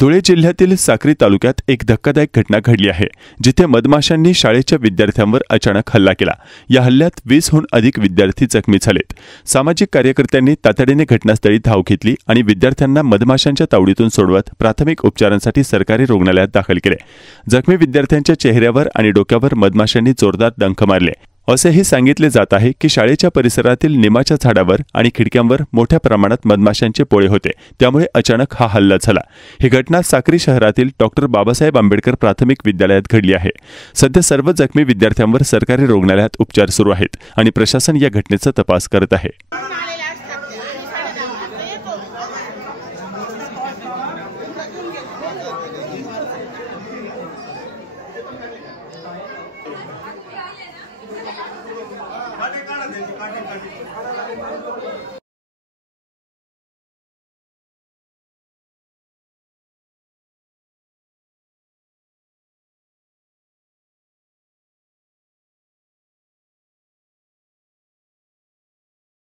धुळे जिल्ह्यातील साक्री तालुक्यात एक धक्कादायक घटना घडली आहे, जिथे मधमाशांनी शाळेच्या विद्यार्थ्यांवर अचानक हल्ला केला। या हल्ल्यात 20हून अधिक विद्यार्थी जखमी झालेत। सामाजिक कार्यकर्त्यांनी तातडीने घटनास्थळी धाव घेतली आणि विद्यार्थ्यांना मधमाशांच्या तावडीतून सोडवत प्राथमिक उपचारांसाठी सरकारी रुग्णालयात दाखल केले। जखमी विद्यार्थ्यांच्या चेहऱ्यावर आणि डोक्यावर मधमाशांनी जोरदार डंख मारले। असेही सांगितले जात आहे की शाळेच्या परिसरातील निमाच्या झाडावर आणि खिडक्यांवर मोठ्या प्रमाणात मधमाशांचे पोळे होते, त्यामुळे अचानक हा हल्ला झाला। ही घटना साक्री शहरातील डॉ. बाबासाहेब आंबेडकर प्राथमिक विद्यालयात घडली आहे। सध्या सर्व जखमी विद्यार्थ्यांवर सरकारी रुग्णालयात उपचार सुरू आहेत आणि प्रशासन या घटनेचा तपास करत आहे। काटे काढा, काटे काटे